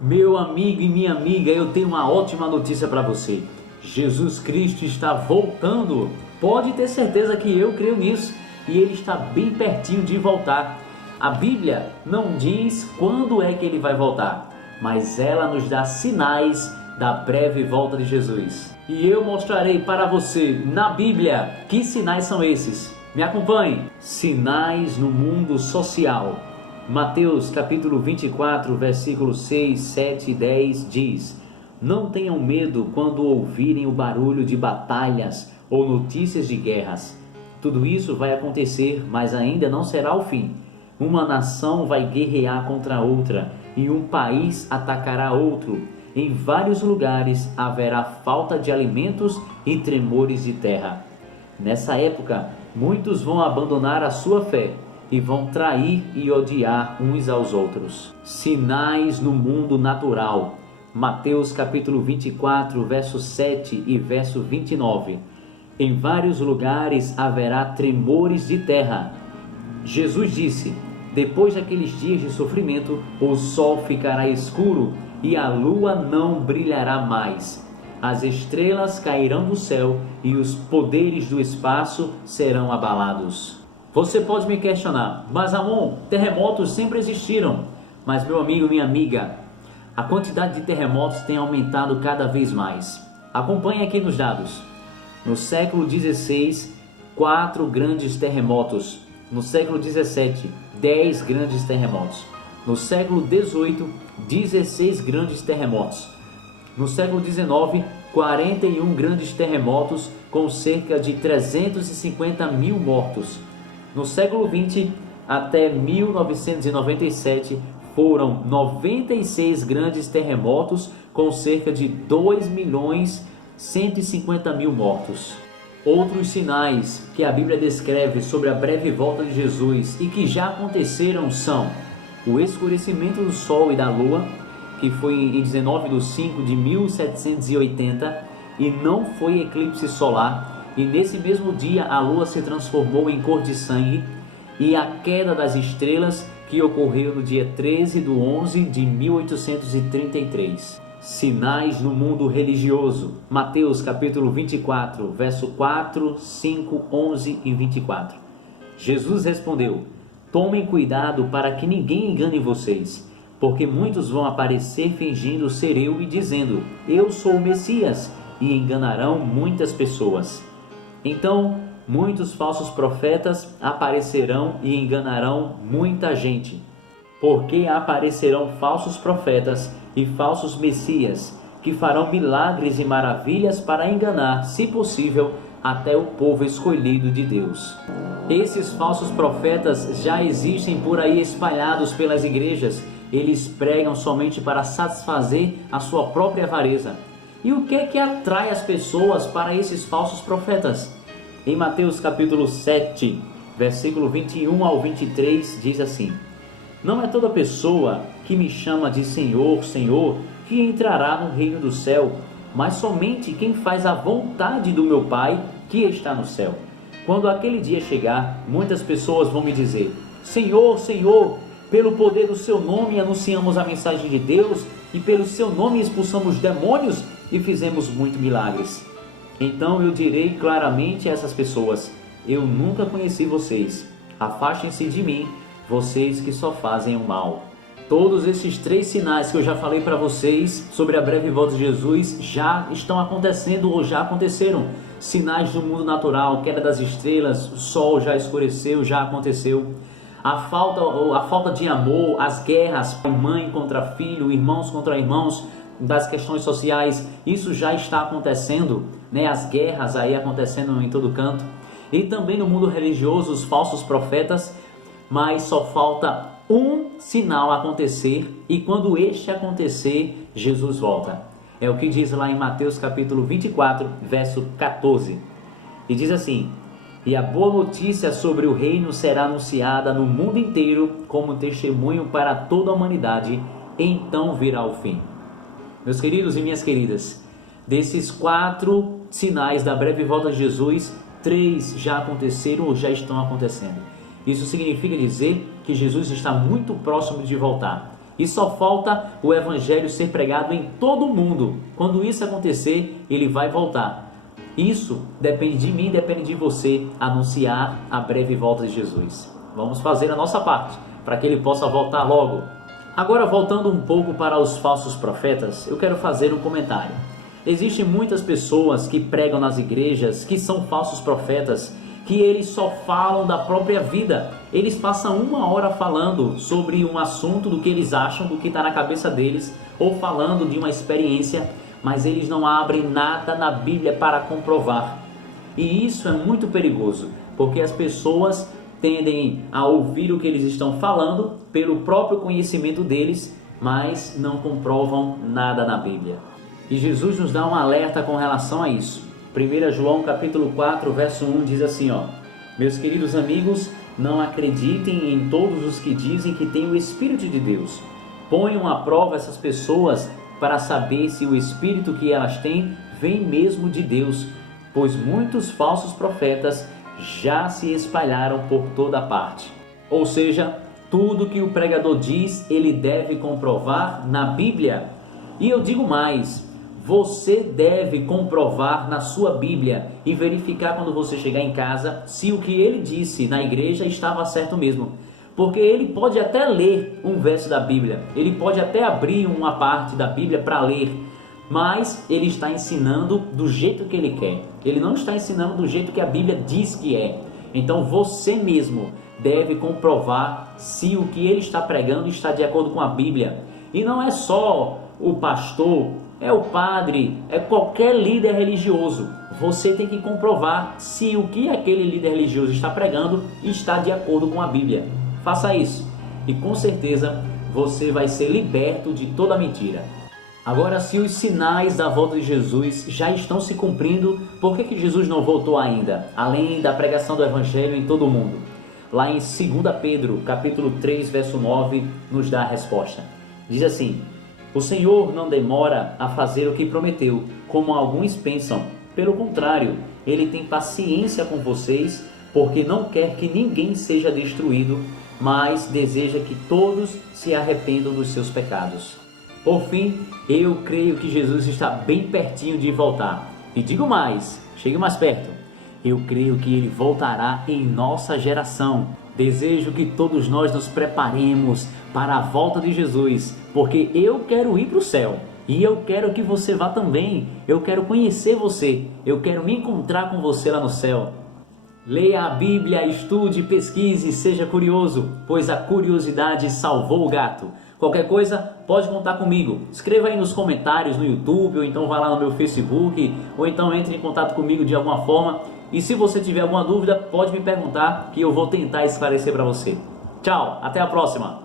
Meu amigo e minha amiga, eu tenho uma ótima notícia para você. Jesus Cristo está voltando. Pode ter certeza que eu creio nisso. E Ele está bem pertinho de voltar. A Bíblia não diz quando é que Ele vai voltar, mas ela nos dá sinais da breve volta de Jesus. E eu mostrarei para você na Bíblia que sinais são esses. Me acompanhe. Sinais no mundo social. Mateus capítulo 24, versículos 6, 7 e 10 diz: Não tenham medo quando ouvirem o barulho de batalhas ou notícias de guerras. Tudo isso vai acontecer, mas ainda não será o fim. Uma nação vai guerrear contra outra e um país atacará outro. Em vários lugares haverá falta de alimentos e tremores de terra. Nessa época, muitos vão abandonar a sua fé e vão trair e odiar uns aos outros. Sinais no mundo natural. Mateus capítulo 24, verso 7 e verso 29. Em vários lugares haverá tremores de terra. Jesus disse: Depois daqueles dias de sofrimento, o sol ficará escuro e a lua não brilhará mais. As estrelas cairão do céu e os poderes do espaço serão abalados. Você pode me questionar: mas Amon, terremotos sempre existiram. Mas meu amigo, minha amiga, a quantidade de terremotos tem aumentado cada vez mais. Acompanhe aqui nos dados. No século XVI, 4 grandes terremotos. No século XVII, 10 grandes terremotos. No século XVIII, 16 grandes terremotos. No século XIX, 41 grandes terremotos com cerca de 350 mil mortos. No século XX, até 1997, foram 96 grandes terremotos com cerca de 2.150.000 mortos. Outros sinais que a Bíblia descreve sobre a breve volta de Jesus e que já aconteceram são o escurecimento do Sol e da Lua, que foi em 19 de 5 de 1780 e não foi eclipse solar. E nesse mesmo dia a lua se transformou em cor de sangue, e a queda das estrelas, que ocorreu no dia 13 de 11 de 1833. Sinais no mundo religioso. Mateus capítulo 24, verso 4, 5, 11 e 24. Jesus respondeu: Tomem cuidado para que ninguém engane vocês, porque muitos vão aparecer fingindo ser eu e dizendo: Eu sou o Messias, e enganarão muitas pessoas. Então, muitos falsos profetas aparecerão e enganarão muita gente. Porque aparecerão falsos profetas e falsos messias, que farão milagres e maravilhas para enganar, se possível, até o povo escolhido de Deus. Esses falsos profetas já existem por aí espalhados pelas igrejas. Eles pregam somente para satisfazer a sua própria avareza. E o que é que atrai as pessoas para esses falsos profetas? Em Mateus capítulo 7, versículo 21 ao 23, diz assim: Não é toda pessoa que me chama de Senhor, Senhor, que entrará no reino do céu, mas somente quem faz a vontade do meu Pai que está no céu. Quando aquele dia chegar, muitas pessoas vão me dizer: Senhor, Senhor, pelo poder do seu nome anunciamos a mensagem de Deus, e pelo seu nome expulsamos demônios e fizemos muitos milagres. Então eu direi claramente a essas pessoas: Eu nunca conheci vocês. Afastem-se de mim, vocês que só fazem o mal. Todos esses 3 sinais que eu já falei para vocês sobre a breve volta de Jesus já estão acontecendo ou já aconteceram. Sinais do mundo natural, queda das estrelas, o sol já escureceu, já aconteceu. A falta de amor, as guerras, mãe contra filho, irmãos contra irmãos, das questões sociais, isso já está acontecendo, né? As guerras aí acontecendo em todo canto. E também no mundo religioso, os falsos profetas, mas só falta um sinal acontecer, e quando este acontecer, Jesus volta. É o que diz lá em Mateus capítulo 24, verso 14. E diz assim: E a boa notícia sobre o reino será anunciada no mundo inteiro como testemunho para toda a humanidade, então virá o fim. Meus queridos e minhas queridas, desses 4 sinais da breve volta de Jesus, 3 já aconteceram ou já estão acontecendo. Isso significa dizer que Jesus está muito próximo de voltar. E só falta o evangelho ser pregado em todo o mundo. Quando isso acontecer, ele vai voltar. Isso depende de mim, depende de você anunciar a breve volta de Jesus. Vamos fazer a nossa parte para que ele possa voltar logo. Agora, voltando um pouco para os falsos profetas, eu quero fazer um comentário. Existem muitas pessoas que pregam nas igrejas que são falsos profetas, que eles só falam da própria vida. Eles passam 1 hora falando sobre um assunto, do que eles acham, do que está na cabeça deles, ou falando de uma experiência, mas eles não abrem nada na Bíblia para comprovar. E isso é muito perigoso, porque as pessoas tendem a ouvir o que eles estão falando pelo próprio conhecimento deles, mas não comprovam nada na Bíblia. E Jesus nos dá um alerta com relação a isso. 1 João capítulo 4, verso 1 diz assim, meus queridos amigos, não acreditem em todos os que dizem que têm o Espírito de Deus. Ponham à prova essas pessoas para saber se o Espírito que elas têm vem mesmo de Deus, pois muitos falsos profetas já se espalharam por toda parte. Ou seja, tudo que o pregador diz, ele deve comprovar na Bíblia. E eu digo mais, você deve comprovar na sua Bíblia e verificar quando você chegar em casa se o que ele disse na igreja estava certo mesmo. Porque ele pode até ler um verso da Bíblia, ele pode até abrir uma parte da Bíblia para ler, mas ele está ensinando do jeito que ele quer. Ele não está ensinando do jeito que a Bíblia diz que é. Então você mesmo deve comprovar se o que ele está pregando está de acordo com a Bíblia. E não é só o pastor, é o padre, é qualquer líder religioso. Você tem que comprovar se o que aquele líder religioso está pregando está de acordo com a Bíblia. Faça isso e com certeza você vai ser liberto de toda mentira. Agora, se os sinais da volta de Jesus já estão se cumprindo, por que Jesus não voltou ainda? Além da pregação do Evangelho em todo o mundo. Lá em 2 Pedro, capítulo 3, verso 9, nos dá a resposta. Diz assim: o Senhor não demora a fazer o que prometeu, como alguns pensam. Pelo contrário, Ele tem paciência com vocês, porque não quer que ninguém seja destruído, mas deseja que todos se arrependam dos seus pecados. Por fim, eu creio que Jesus está bem pertinho de voltar. E digo mais, chegue mais perto. Eu creio que Ele voltará em nossa geração. Desejo que todos nós nos preparemos para a volta de Jesus, porque eu quero ir para o céu. E eu quero que você vá também. Eu quero conhecer você. Eu quero me encontrar com você lá no céu. Leia a Bíblia, estude, pesquise, seja curioso, pois a curiosidade salvou o gato. Qualquer coisa, pode contar comigo. Escreva aí nos comentários no YouTube, ou então vá lá no meu Facebook, ou então entre em contato comigo de alguma forma. E se você tiver alguma dúvida, pode me perguntar que eu vou tentar esclarecer para você. Tchau, até a próxima!